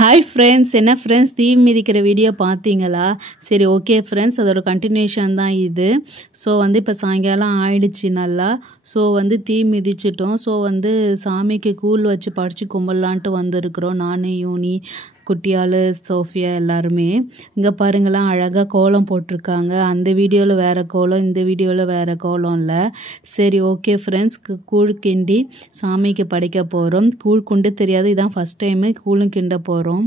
Hi friends, என்ன friends தீ மிதிக்கிற video பார்த்தீங்களா? சரி, ஓகே ஃப்ரெண்ட்ஸ், அதோட கண்டினியூஷன் தான் இது. ஸோ இப்போ சாயங்காலம் ஆயிடுச்சு நல்லா. ஸோ தீ மிதிச்சிட்டோம். ஸோ சாமிக்கு கூழ் வச்சு படைச்சி கும்பிடலான்ட்டு வந்திருக்கிறோம். நான், யூனி, குட்டியாள், சோஃபியா எல்லாருமே. இங்கே பாருங்களாம், அழகாக கோலம் போட்டிருக்காங்க. அந்த வீடியோவில் வேறு கோலம், இந்த வீடியோவில் வேறு கோலம் இல்லை. சரி, ஓகே ஃப்ரெண்ட்ஸ், கூழ் கிண்டி சாமிக்கு படைக்க போகிறோம். கூழ் குண்டு தெரியாது, இதான் ஃபஸ்ட் டைமு கூழும் கிண்ட போகிறோம்.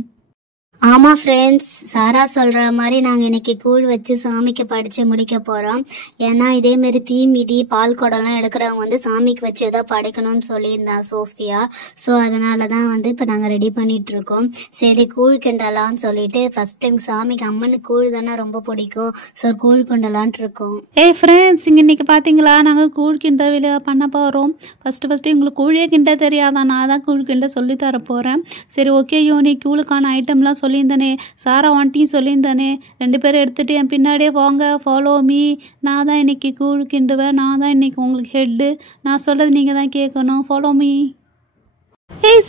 ஆமாம் ஃப்ரெண்ட்ஸ், சாரா சொல்கிற மாதிரி நாங்கள் இன்றைக்கி கூழ் வச்சு சாமிக்கு படித்து முடிக்க போகிறோம். ஏன்னா இதேமாரி தீ மிதி பால் குடம்லாம் எடுக்கிறவங்க சாமிக்கு வச்சு ஏதோ படைக்கணும்னு சொல்லியிருந்தா சோஃபியா. ஸோ அதனால தான் இப்போ நாங்கள் ரெடி பண்ணிகிட்ருக்கோம். சரி, கூழ் கிண்டலான்னு சொல்லிட்டு ஃபஸ்ட் டைம் சாமிக்கு அம்மனுக்கு கூழ் தானே ரொம்ப பிடிக்கும். ஸோ கூழ் கிண்டலான்ட்டு இருக்கோம். ஃப்ரெண்ட்ஸ், இன்றைக்கி பார்த்தீங்களா, நாங்கள் கூழ் கிண்ட விழா பண்ண போகிறோம். ஃபஸ்ட்டு எங்களுக்கு கூழே கிண்ட தெரியாதான், நான் தான் கூழ் கிண்ட சொல்லித்தர போகிறேன். சரி, ஓகே யூனி, கூழுக்கான ஐட்டம்லாம் சொல்லியிருந்தானே, சாரா வாண்டியும் சொல்லியிருந்தானே, 2 பேரும் எடுத்துகிட்டு என் பின்னாடியே வாங்க, ஃபாலோ மீ. நான் தான் இன்றைக்கி கூழ் கிண்டுவேன், நான் தான் இன்றைக்கி உங்களுக்கு ஹெட்டு. நான் சொல்கிறது நீங்கள் தான் கேட்கணும். Follow me.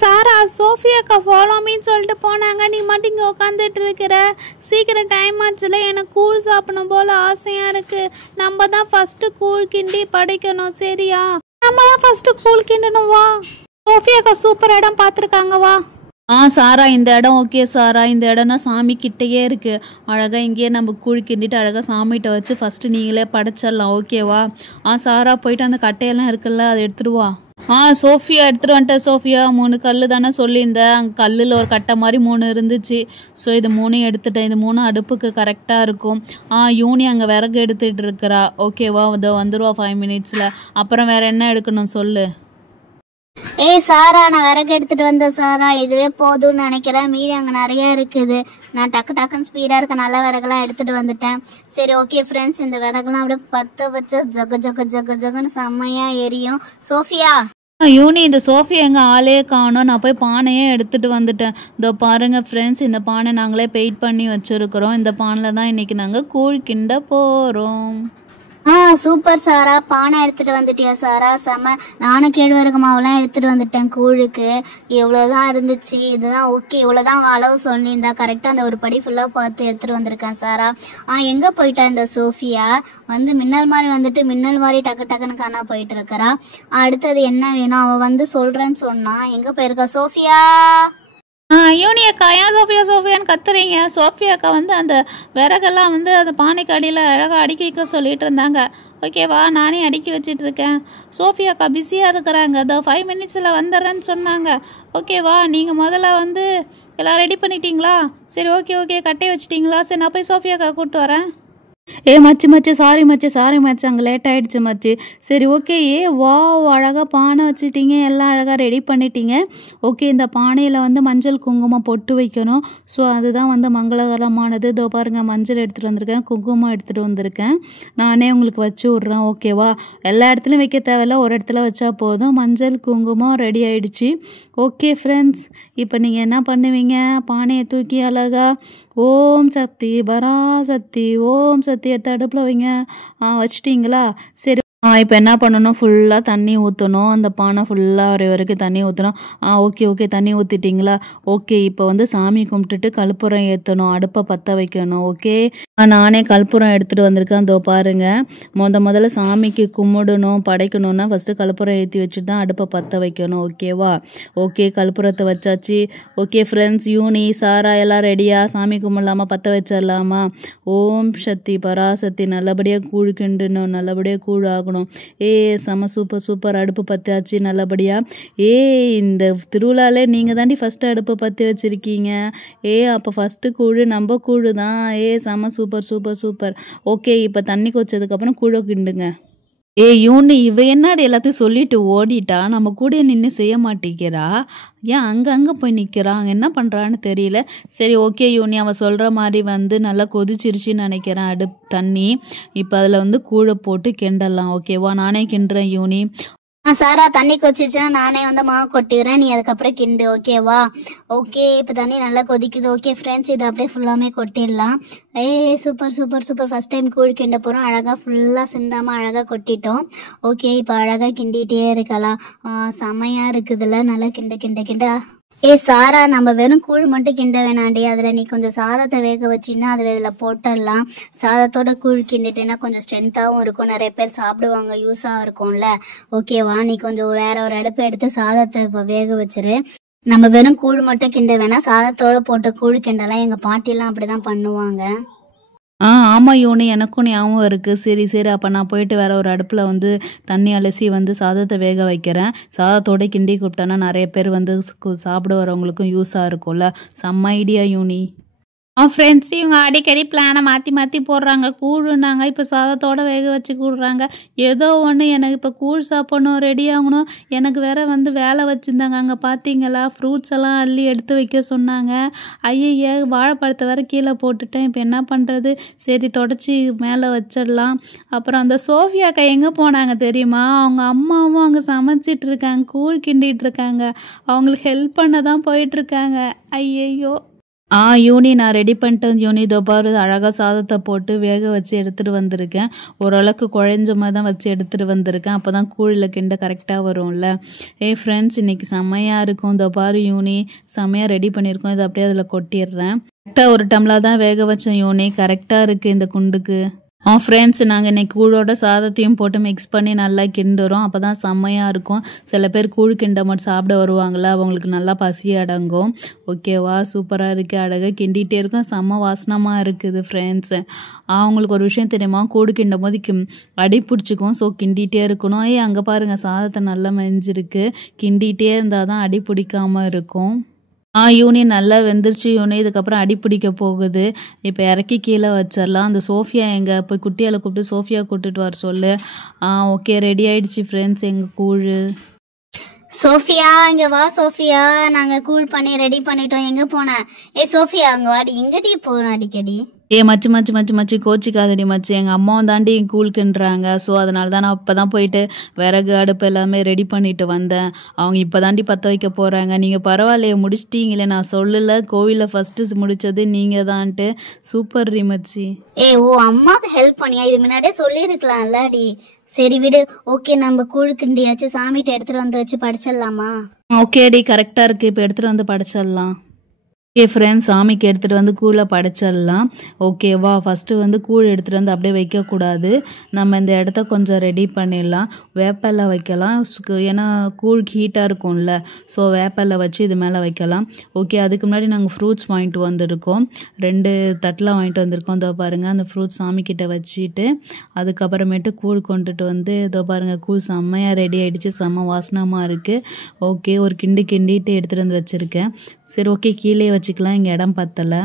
சாரா, சோஃபியாக்கா ஃபாலோ மீன்னு சொல்லிட்டு போனாங்க, நீ மட்டும் இங்கே உட்காந்துட்டு இருக்கிற. சீக்கிரம் டைம் ஆச்சுல, எனக்கு கூழ் சாப்பிடணும் போல் ஆசையாக இருக்குது. நம்ம தான் ஃபஸ்ட்டு கூழ் கிண்டி படைக்கணும், சரியா? நம்ம தான் ஃபஸ்ட்டு கூழ் கிண்டணும், வா. சோஃபியாக்கா சூப்பர் இடம் பார்த்துருக்காங்க, வா. சாரா, இந்த இடம் ஓகே சாரா, இந்த இடம்னா சாமி கிட்டேயே இருக்குது. அழகாக இங்கேயே நம்ம கூழ் கிண்டிட்டு அழகாக சாமிகிட்ட வச்சு ஃபஸ்ட்டு நீங்களே படைச்சிடலாம், ஓகேவா? சாரா, போயிட்டு அந்த கட்டையெல்லாம் இருக்குல்ல, அதை எடுத்துட்டு வா. சோஃபியா எடுத்துகிட்டு வந்துட்டேன். சோஃபியா, 3 கல் தானே சொல்லியிருந்தேன். அங்கே கல்லில் ஒரு கட்டை மாதிரி 3 இருந்துச்சு. ஸோ இது 3 எடுத்துட்டேன். இது 3 அடுப்புக்கு கரெக்டாக இருக்கும். யூனி அங்கே விறகு எடுத்துகிட்டு இருக்கிறா, ஓகேவா? இதோ வந்துடுவா 5 மினிட்ஸில். அப்புறம் வேறு என்ன எடுக்கணும் சொல்லு. சாரா, நான் விறகு எடுத்துட்டு வந்தேன் சாரா, இதுவே போதும்னு நினைக்கிறேன். மீதி அங்கே நிறைய இருக்குது. நான் டக்குன்னு ஸ்பீடாக இருக்க நல்ல விறகுலாம் எடுத்துட்டு வந்துட்டேன். சரி, ஓகே ஃப்ரெண்ட்ஸ், இந்த விறகுலாம் அப்படியே பற்ற வச்சு ஜகுன்னு செம்மையாக எரியும். சோஃபியா, யூனி, இந்த சோஃபியா எங்கள் ஆளே காணோம். நான் போய் பானையே எடுத்துகிட்டு வந்துட்டேன். இதோ பாருங்கள் ஃப்ரெண்ட்ஸ், இந்த பானை நாங்களே பெயிண்ட் பண்ணி வச்சுருக்குறோம். இந்த பானையில் தான் இன்றைக்கி நாங்கள் கூழ் கிண்ட போகிறோம். சூப்பர் சாரா, பானை எடுத்துட்டு வந்துட்டியா சாரா? செம்ம. நானும் கேழ்வரகு மாவுலாம் எடுத்துட்டு வந்துட்டேன் கூழுக்கு. இவ்வளோதான் இருந்துச்சு. இதுதான் ஓகே, இவ்வளோதான் அளவு சொல்லியிருந்தா. கரெக்டாக அந்த ஒரு படி ஃபுல்லாக பார்த்து எடுத்துட்டு வந்திருக்கேன் சாரா. எங்கே போயிட்டா இந்த சோஃபியா? மின்னல் மாதிரி மின்னல் மாதிரி டக்குன்னு காணா போயிட்டு இருக்கிறா. அடுத்தது என்ன வேணும்? அவள் சொல்கிறேன்னு சொன்னான். எங்கே போயிருக்கா சோஃபியா? யூனி அக்கா, ஏன் சோஃபியான்னு கத்துறீங்க? சோஃபியா அக்கா அந்த விறகெல்லாம் அந்த பானைக்கு அடியில் அழகாக அடுக்கி வைக்க சொல்லிட்டு இருந்தாங்க, ஓகேவா? நானே அடுக்கி வச்சிட்டு இருக்கேன். சோஃபியா அக்கா பிஸியாக இருக்கிறாங்க, அதோ 5 மினிட்ஸில் வந்துடுறேன்னு சொன்னாங்க, ஓகேவா? நீங்கள் முதல்ல எல்லாம் ரெடி பண்ணிட்டீங்களா? சரி, ஓகே, கட்டையை வச்சிட்டிங்களா? சரி, நான் போய் சோஃபியா அக்கா கூப்பிட்டு வரேன். மச்சி, சாரி மச்சி, அங்கே லேட் ஆகிடுச்சு மச்சி. சரி, ஓகே. வா, அழகாக பானை வச்சுட்டிங்க, எல்லாம் அழகாக ரெடி பண்ணிட்டீங்க. ஓகே, இந்த பானையில் மஞ்சள் குங்குமம் பொட்டு வைக்கணும். ஸோ அதுதான் மங்களகரமானது. இதோ பாருங்கள், மஞ்சள் எடுத்துகிட்டு வந்திருக்கேன், குங்குமம் எடுத்துகிட்டு வந்திருக்கேன். நானே உங்களுக்கு வச்சு விட்றேன், ஓகேவா? எல்லா இடத்துலையும் வைக்க தேவையில்ல, ஒரு இடத்துல வச்சா போதும். மஞ்சள் குங்குமம் ரெடி ஆகிடுச்சு. ஓகே ஃப்ரெண்ட்ஸ், இப்போ நீங்கள் என்ன பண்ணுவீங்க? பானையை தூக்கி அழகா ஓம் சக்தி பராசக்தி ஓம் சக்தி எடுத்து அடுப்பில் வைங்க. வச்சிட்டிங்களா? சரி, இப்போ என்ன பண்ணணும்? ஃபுல்லாக தண்ணி ஊற்றணும். அந்த பானை ஃபுல்லாக வரைக்கும் தண்ணி ஊற்றணும். ஓகே, தண்ணி ஊற்றிட்டிங்களா? ஓகே, இப்போ சாமி கும்பிட்டுட்டு கற்பூரம் ஏற்றணும், அடுப்பை பற்ற வைக்கணும், ஓகே? நானே கற்பூரம் எடுத்துகிட்டு வந்திருக்கேன். அதோ பாருங்கள், முதல்ல சாமிக்கு கும்பிடணும், படைக்கணும்னா ஃபஸ்ட்டு கற்பூரம் ஏற்றி வச்சுட்டு தான் அடுப்பை பற்ற வைக்கணும், ஓகேவா? ஓகே, கற்பூரத்தை வச்சாச்சு. ஓகே ஃப்ரெண்ட்ஸ், யூனி, சாரா எல்லாம் ரெடியாக சாமி கும்பிடலாமா? பற்ற வச்சிடலாமா? ஓம் சக்தி பராசக்தி, நல்லபடியாக கூழ் கிண்டணும், நல்லபடியாக கூழ் ஆகணும். செம சூப்பர், அடுப்பு பற்றியாச்சு நல்லபடியாக. இந்த திருவிழாலே நீங்கள் தாண்டி ஃபஸ்ட்டு அடுப்பு பற்றி வச்சுருக்கீங்க. அப்போ ஃபஸ்ட்டு கூழ் நம்ம கூழ் தான். செம சூப்பர். ஓகே, இப்போ தண்ணி கொச்சதுக்கப்புறம் கூழை கிண்டுங்க. யூனி, இவ என்னடி எல்லாத்தையும் சொல்லிட்டு ஓடிட்டா, நம்ம கூட நின்று செய்ய மாட்டேங்கிறா. ஏன் அங்கே போய் நிற்கிறான்? என்ன பண்ணுறான்னு தெரியல. சரி, ஓகே யூனி, அவள் சொல்கிற மாதிரி நல்லா கொதிச்சிருச்சுன்னு நினைக்கிறேன் தண்ணி. இப்போ அதில் கூழை போட்டு கிண்டலாம், ஓகேவா? நானே கிண்டுறேன் யூனி. சாரா, தண்ணி கொச்சிச்சுன்னா நானே மாவு கொட்டிக்கிறேன், நீ அதுக்கப்புறம் கிண்டு, ஓகேவா? ஓகே, இப்போ தண்ணி நல்லா கொதிக்குது. ஓகே ஃப்ரெண்ட்ஸ், இது அப்படியே ஃபுல்லாமே கொட்டிடலாம். சூப்பர். ஃபஸ்ட் டைம் கூழ் கிண்ட போகிறோம். அழகாக ஃபுல்லாக சிந்தாமல் அழகாக கொட்டிட்டோம். ஓகே, இப்போ அழகாக கிண்டிகிட்டே இருக்கலாம். செமையாக இருக்குதுல்ல, நல்லா கிண்ட சாரா, நம்ம வெறும் கூழ் மட்டும் கிண்ட வேணாண்டி. அதில் நீ கொஞ்சம் சாதத்தை வேக வச்சின்னா அதில் இதில் போட்டுடலாம். சாதத்தோட கூழ் கிண்டிட்டேன்னா கொஞ்சம் ஸ்ட்ரென்த்தாகவும் இருக்கும், நிறைய பேர் சாப்பிடுவாங்க, யூஸாக இருக்கும்ல. ஓகேவா? நீ கொஞ்சம் வேற ஒரு அடுப்பை எடுத்து சாதத்தை இப்போ வேக வச்சிரு. நம்ம வெறும் கூழ் மட்டும் கிண்ட வேணாம், சாதத்தோட போட்டு கூழ் கிண்டலாம். எங்கள் பாட்டிலாம் அப்படி தான் பண்ணுவாங்க. ஆமாம் யோனி, எனக்கும் ஞாபகம் இருக்குது. சரி சரி, அப்போ நான் போயிட்டு வேற ஒரு அடுப்பில் வந்து தண்ணி அலசி வந்து சாதத்தை வேக வைக்கிறேன். சாதத்தோட கிண்டி கூப்பிட்டேன்னா நிறைய பேர் வந்து சாப்பிட வரவங்களுக்கும் யூஸாக இருக்கும்ல. செம்ம ஐடியா யோனி. ஃப்ரெண்ட்ஸ், இவங்க அடிக்கடி பிளானை மாற்றி மாற்றி போடுறாங்க. கூழுன்னாங்க, இப்போ சாதத்தோட வேக வச்சு கூடுறாங்க. ஏதோ ஒன்று, எனக்கு இப்போ கூழ் சாப்பிடணும், ரெடி ஆகணும். எனக்கு வேற வந்து வேலை வச்சுருந்தாங்க. அங்கே பார்த்தீங்களா, ஃப்ரூட்ஸ் எல்லாம் அள்ளி எடுத்து வைக்க சொன்னாங்க. ஐயய்ய, வாழைப்பழத்தை வேற கீழே போட்டுட்டேன். இப்போ என்ன பண்ணுறது? சரி, தொடச்சி மேலே வச்சிடலாம். அப்புறம் அந்த சோஃபியாக்கா எங்கே போனாங்க தெரியுமா? அவங்க அம்மாவும் அங்கே சமைச்சிட்டு இருக்காங்க, கூழ் கிண்டிகிட்டு இருக்காங்க. அவங்களுக்கு ஹெல்ப் பண்ண தான் போயிட்டுருக்காங்க. ஐயையோ. யூனி, நான் ரெடி பண்ணிட்டேன் யூனி. இதோ பாரு, அழகாக சாதத்தை போட்டு வேக வச்சு எடுத்துகிட்டு வந்திருக்கேன். ஓரளவுக்கு குழஞ்ச மாதிரி தான் வச்சு எடுத்துகிட்டு வந்திருக்கேன். அப்போ தான் கூழில் கிண்ட கரெக்டாக வரும்ல. ஃப்ரெண்ட்ஸ், இன்றைக்கி செம்மையாக இருக்கும். இதோ பாரு யூனி, செம்மையாக ரெடி பண்ணியிருக்கோம். இதை அப்படியே அதில் கொட்டிடுறேன். கரெக்டாக ஒரு டம்ளர் தான் வேக வச்சேன் யூனி. கரெக்டாக இருக்குது இந்த குண்டுக்கு. ஃப்ரெண்ட்ஸ், நாங்கள் இன்னைக்கு கூழோட சாதத்தையும் போட்டு மிக்ஸ் பண்ணி நல்லா கிண்டுறோம். அப்போ தான் செம்மையாக இருக்கும். சில பேர் கூழ் கிண்ட மட்டும் சாப்பிட வருவாங்களா, அவங்களுக்கு நல்லா பசி அடங்கும். ஓகேவா? சூப்பராக இருக்குது, அழகாக கிண்டிகிட்டே இருக்கும், செம்ம வாசனமாக இருக்குது. ஃப்ரெண்ட்ஸ், அவங்களுக்கு ஒரு விஷயம் தெரியுமா? கூழ் கிண்டும் போது அடி பிடிச்சிக்கும். ஸோ கிண்டிகிட்டே இருக்கணும். அங்கே பாருங்கள், சாதத்தை நல்லா மெஞ்சிருக்கு. கிண்டிகிட்டே இருந்தால் தான் அடி பிடிக்காமல் இருக்கும். யூனி, நல்லா வெந்துருச்சு யூனி. இதுக்கப்புறம் அடி பிடிக்க போகுது. இப்போ இறக்கி கீழே வச்சிடலாம். அந்த சோஃபியா எங்கே போய் குட்டியால் கூப்பிட்டு சோஃபியா கூப்பிட்டுட்டு வர சொல்லு. ஓகே, ரெடி ஆயிடுச்சு ஃப்ரெண்ட்ஸ் எங்கள் கூழ். சோஃபியா, இங்க வா சோஃபியா, நாங்க கூல் பண்ணி ரெடி பண்ணிட்டோம். எங்க போன? சோஃபியா, அங்க வாடி. எங்கடி போன அடிக்கடி? மச்சு கோச்சிக்காதடி மச்சு. எங்கள் அம்மாவும் தாண்டி கூழ்க்குன்றாங்க. ஸோ அதனால தான் நான் இப்போ தான் போயிட்டு விறகு அடுப்பு எல்லாமே ரெடி பண்ணிட்டு வந்தேன். அவங்க இப்போ தாண்டி பற்ற வைக்க போகிறாங்க. நீங்கள் பரவாயில்லையே, முடிச்சிட்டீங்களே. நான் சொல்லலை, கோவிலில் ஃபஸ்ட்டு முடித்தது நீங்கள் தான்ட்டு. சூப்பர் மச்சி. ஓ, அம்மாவுக்கு ஹெல்ப் பண்ணியா? இது முன்னாடியே சொல்லியிருக்கலாம்லடி. சரி விடு. ஓகே, நம்ம கூழ் கிண்டியாச்சு, சாமிகிட்ட எடுத்துட்டு வந்து வச்சு படிச்சிடலாமா? ஓகேடி, கரெக்டாக இருக்குது. இப்போ எடுத்துகிட்டு வந்து படிச்சிடலாம். ஓகே ஃப்ரெண்ட்ஸ், சாமிக்கு எடுத்துகிட்டு வந்து கூழை படைச்சிடலாம். ஓகேவா? ஃபஸ்ட்டு வந்து கூழ் எடுத்துகிட்டு வந்து அப்படியே வைக்கக்கூடாது. நம்ம இந்த இடத்த கொஞ்சம் ரெடி பண்ணிடலாம். வேப்பெல்லாம் வைக்கலாம். ஏன்னா கூழ் ஹீட்டாக இருக்கும்ல. ஸோ வேப்பெல்லாம் வச்சு இது மேலே வைக்கலாம். ஓகே, அதுக்கு முன்னாடி நாங்கள் ஃப்ரூட்ஸ் வாங்கிட்டு வந்திருக்கோம். 2 தட்டில் வாங்கிட்டு வந்திருக்கோம். இதோ பாருங்கள், அந்த ஃப்ரூட்ஸ் சாமிக்கிட்ட வச்சுட்டு அதுக்கப்புறமேட்டு கூழ் கொண்டுட்டு வந்து இதோ பாருங்கள், கூழ் செம்மையாக ரெடி ஆகிடுச்சு. செம்ம வாசனமாக இருக்குது. ஓகே, ஒரு கிண்டிட்டு எடுத்துகிட்டு வந்து வச்சுருக்கேன். சரி, ஓகே, கீழே வச்சுக்கலாம், இங்கே இடம் பத்தலை.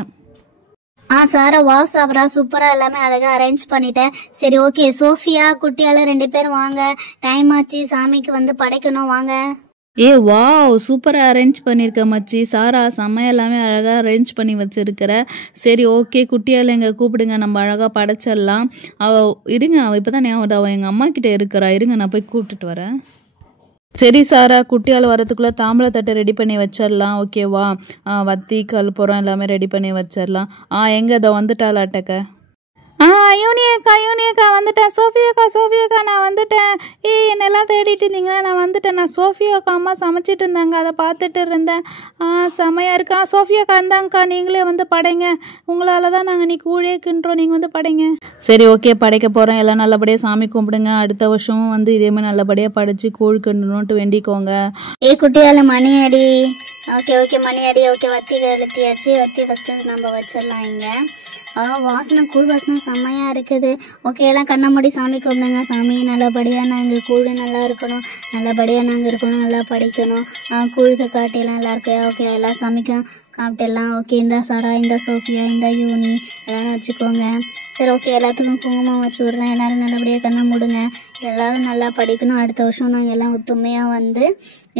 சாரா, வா சாப்பிட்றா, சூப்பராக எல்லாமே அழகாக அரேஞ்ச் பண்ணிட்டேன். சரி, ஓகே, சோஃபியா குட்டியால 2 பேரும் வாங்க. டைம் ஆச்சு, சாமிக்கு வந்து படைக்கணும், வாங்க. வாவ், சூப்பராக அரேஞ்ச் பண்ணியிருக்க மச்சி. சாரா, செம்மையாக எல்லாமே அழகாக அரேஞ்ச் பண்ணி வச்சுருக்கிற. சரி, ஓகே, குட்டியால் எங்கே கூப்பிடுங்க, நம்ம அழகாக படைச்சிடலாம். இருங்க, அவள் இப்போ தான் ஞாபகம், அவள் எங்கள் அம்மா கிட்டே இருக்கிறா. இருங்க, நான் போய் கூப்பிட்டுட்டு வரேன். சரி சாரா, குட்டியால் வரதுக்குள்ளே தாம்பளை தட்டை ரெடி பண்ணி வச்சிடலாம். ஓகேவா? வத்தி கல்புரம் எல்லாமே ரெடி பண்ணி வச்சிடலாம். எங்கே இதை வந்துட்டாளாட்டக்க? யூனியக்கா வந்துட்டேன். சோஃபியாக்கா நான் வந்துட்டேன். என்னெல்லாம் தேடிட்டு இருந்தீங்களா? நான் வந்துட்டேன். நான் சோஃபியாக்கா அம்மா சமைச்சிட்டு இருந்தாங்க, அதை பார்த்துட்டு இருந்தேன். செமையாக இருக்கா. சோஃபியாக்கா இருந்தாங்கக்கா, நீங்களே வந்து படைங்க. உங்களால் தான் நாங்கள் நீ கூழே கிண்டுறோம், நீங்கள் வந்து படைங்க. சரி, ஓகே, படைக்க போகிறேன். எல்லாம் நல்லபடியாக சாமி கும்பிடுங்க. அடுத்த வருஷமும் வந்து இதேமாதிரி நல்லபடியாக படைச்சு கூழ் கிண்டணுன்ட்டு வேண்டிக்கோங்க. குட்டியால மணி அடி. ஓகே, மணி அடி. ஓகே, வத்தி கழுத்தியாச்சு. வத்தி ஃபஸ்ட்டு நம்ம வச்சிடலாம் இங்கே. வாசனை, கூழ் வாசனை செம்மையாக இருக்குது. ஓகே, எல்லாம் கண்ணை மூடி சாமி கும்பிடுங்க. சாமி, நல்லபடியாக நாங்கள் கூழ் நல்லா இருக்கணும், நல்லபடியாக நாங்கள் இருக்கணும், நல்லா படிக்கணும். கூழுக்கு காட்டிலாம் நல்லா இருக்கு. ஓகே, எல்லா சாமிக்கும் காப்பிட்டெல்லாம். ஓகே, இந்த சாரா, இந்த சோஃபியா, இந்த யூனி எல்லாம் வச்சுக்கோங்க. சரி, ஓகே, எல்லாத்துக்கும் குங்குமம் வச்சு விட்றேன். எல்லோரும் நல்லபடியாக கண்ணை மூடுங்க. எல்லோரும் நல்லா படிக்கணும். அடுத்த வருஷம் நாங்கள் எல்லாம் ஒத்துமையாக வந்து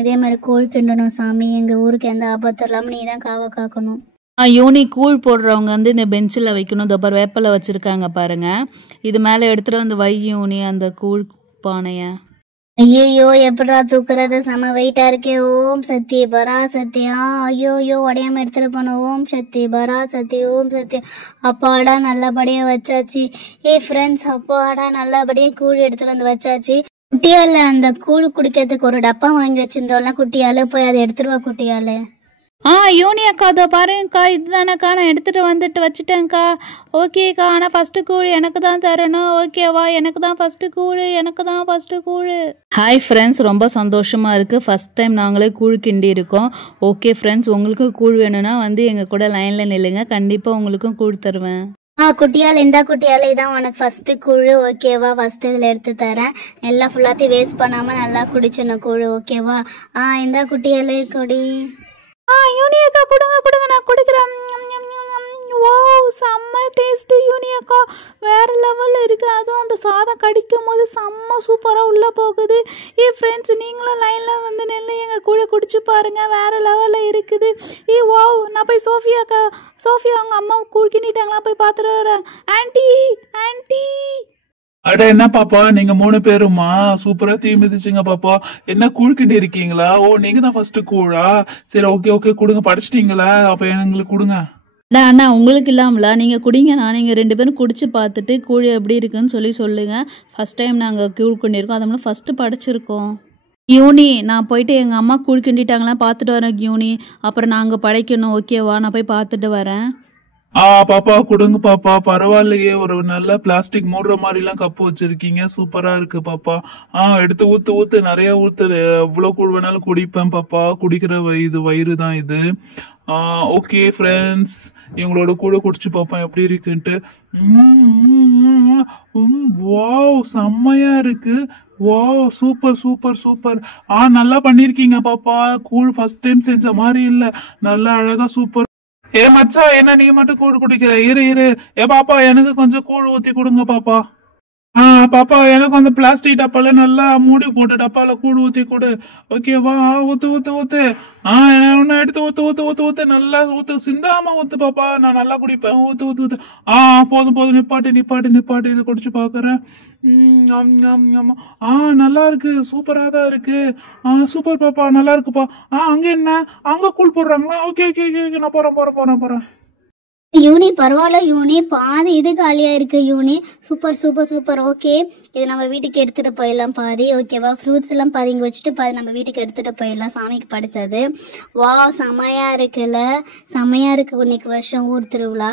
இதே மாதிரி கூழ் கிண்டணும். சாமி, எங்கள் ஊருக்கு எந்த ஆபத்தும் இல்லாமல் நீ தான் காக்கணும். யூனி, கூழ் போடுறவங்க வந்து இந்த பெஞ்சில் வைக்கணும். தப்பர் வேப்பில் வச்சுருக்காங்க பாருங்கள். இது மேலே எடுத்துகிட்டு வந்து வை யூனி, அந்த கூழ் பானையை. ஐயோ, எப்படா தூக்குறது, செம வெயிட்டா இருக்கே. ஓம் சக்தி பரா சத்தியா. ஐயோ, உடையாம எடுத்துட்டு போனோம். ஓம் சக்தி பரா சத்தி, ஓம் சக்தி. அப்பாடா, நல்லபடியா வச்சாச்சு. ஃப்ரெண்ட்ஸ், அப்பாடா, நல்லபடியா கூழ் எடுத்துட்டு வந்து வச்சாச்சு. குட்டியால அந்த கூழ் குடிக்கிறதுக்கு ஒரு டப்பா வாங்கி வச்சிருந்தோம்ல குட்டியால, போய் அதை எடுத்துருவா குட்டியால. யூனி அக்கா அதோ பாருங்கக்கா, இதுதானக்கா நான் எடுத்துகிட்டு வந்துட்டு வச்சுட்டேங்க்கா. ஓகேக்கா, ஆனால் ஃபஸ்ட்டு கூழ் எனக்கு தான் தரணும். ஓகேவா? எனக்கு தான் ஃபஸ்ட்டு கூழ். ஹாய் ஃப்ரெண்ட்ஸ், ரொம்ப சந்தோஷமாக இருக்குது. ஃபஸ்ட் டைம் நாங்களே கூழ் கிண்டி இருக்கோம். ஓகே ஃப்ரெண்ட்ஸ், உங்களுக்கும் கூழ் வேணும்னா வந்து எங்கள் கூட லைனில் நில்லுங்க. கண்டிப்பாக உங்களுக்கும் கூழ் தருவேன். குட்டியால் இந்த குட்டியால் இதான் உனக்கு ஃபர்ஸ்ட் கூழ். ஓகேவா? ஃபர்ஸ்ட் இதில் எடுத்து தரேன். எல்லாம் ஃபுல்லாத்தையும் வேஸ்ட் பண்ணாமல் நல்லா குடிச்சிடணும் கூழ். ஓகேவா? இந்த குட்டியால் குடி. யூனி அக்கா கொடுங்க, நான் குடிக்கிறேன். வாவ், செம்ம டேஸ்ட்டு யூனி அக்கா, வேறு லெவலில் இருக்குது. அதுவும் அந்த சாதம் கடிக்கும் போது செம்ம சூப்பராக உள்ளே போகுது. ஃப்ரெண்ட்ஸ், நீங்களும் லைனில் வந்து நெல் எங்கள் கூட குடிச்சு பாருங்கள், வேறு லெவலில் இருக்குது. வாவ், நான் போய் சோஃபியா அவங்க அம்மா கூழ் கிண்டிட்டாங்களா போய் பார்த்துட்டு வரேன். ஆன்ட்டி. அட என்ன பாப்பா, நீங்க 3 பேருமா சூப்பரா தீ மிதிச்சிங்க பாப்பா. என்ன கூழ் கிண்டி இருக்கீங்களா? ஓ, நீங்க தான் ஃபர்ஸ்ட் கூழா? சரி, ஓகே கொடுங்க. படிச்சிட்டீங்களா? அப்ப எங்களுக்கு கொடுங்க. அண்ணா உங்களுக்கு இல்லாமல நீங்கள் குடிங்க. நீங்கள் 2 பேரும் குடிச்சு பார்த்துட்டு கூழ் எப்படி இருக்குன்னு சொல்லுங்கள். ஃபஸ்ட் டைம் நாங்கள் கூழ் கிண்டியிருக்கோம், அதை ஃபஸ்ட்டு படைச்சிருக்கோம். யூனி, நான் போயிட்டு எங்கள் அம்மா கூழ் கிண்டிட்டாங்களா பார்த்துட்டு வரேன் யூனி. அப்புறம் நாங்கள் படைக்கணும். ஓகேவா? நான் போய் பார்த்துட்டு வரேன். பாப்பா கொடுங்க பாப்பா. பரவாயில்லையே, ஒரு நல்ல பிளாஸ்டிக் மூடுற மாதிரி எல்லாம் கப்பு வச்சிருக்கீங்க. சூப்பரா இருக்கு பாப்பா. எடுத்து ஊத்து நிறைய ஊத்து. எவ்வளவு கூழ் வேணாலும் குடிப்பேன் பாப்பா. குடிக்கிற இது வயிறு தான் இது. ஓகே ஃப்ரெண்ட்ஸ், இவங்களோட கூட குடிச்சு பாப்பேன் எப்படி இருக்குன்ட்டு. வாவ், செம்மையா இருக்கு. Wow, super. நல்லா பண்ணிருக்கீங்க பாப்பா. கூழ் ஃபர்ஸ்ட் டைம் செஞ்ச மாதிரி இல்ல, நல்லா அழகா சூப்பர். மச்சா, என்ன நீ மட்டும் கூழ் குடிக்கிற? இரு. பாப்பா, எனக்கு கொஞ்சம் கூழ் ஊத்தி கொடுங்க பாப்பா. பாப்பா, எனக்கு அந்த பிளாஸ்டிக் டப்பால நல்லா மூடி போட்டு டப்பால கூழ் ஊத்தி கொடு. ஓகேவா? ஊத்து. எடுத்து ஊத்து. நல்லா ஊத்து, சிந்தாம ஊத்து பாப்பா. நான் நல்லா குடிப்பேன். ஊத்து. போதும். நிப்பாட்டு. இது குடிச்சு பாக்குறேன். நல்லா இருக்கு. சூப்பரா தான் இருக்கு. சூப்பர் பாப்பா, நல்லா இருக்குப்பா. அங்க என்ன, அங்க கூழ் போடுறாங்களா? ஓகே. நான் போறேன். யூனி, பரவாயில்ல யூனி, பாதி இது காலியா இருக்கு யூனி. சூப்பர். ஓகே, இது நம்ம வீட்டுக்கு எடுத்துட்டு போயிடலாம் பாதி. ஓகேவா? ஃப்ரூட்ஸ் எல்லாம் பாதி இங்க வச்சுட்டு பாதி நம்ம வீட்டுக்கு எடுத்துட்டு போயிடலாம், சாமிக்கு படைச்சது. செமையா இருக்குல்ல? செமையா இருக்கு இன்னைக்கு வருஷம் ஊர் திருவிழா.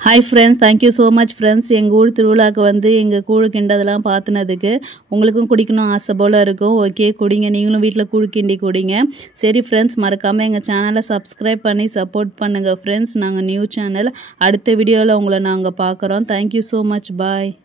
Hi friends, thank you so much friends. எங்கள் ஊர் திருவிழாவுக்கு வந்து எங்கள் கூழ் கிண்டதெல்லாம் பார்த்துனதுக்கு. உங்களுக்கும் குடிக்கணும் ஆசை போல் இருக்கும். ஓகே, குடிங்க. நீங்களும் வீட்டில் கூழ் கிண்டி குடிங்க. சரி ஃப்ரெண்ட்ஸ், மறக்காமல் எங்கள் சேனலை சப்ஸ்கிரைப் பண்ணி சப்போர்ட் பண்ணுங்கள் ஃப்ரெண்ட்ஸ். நாங்கள் நியூ சேனல். அடுத்த வீடியோவில் உங்களை நாங்கள் பார்க்குறோம். Thank you so much. பாய்.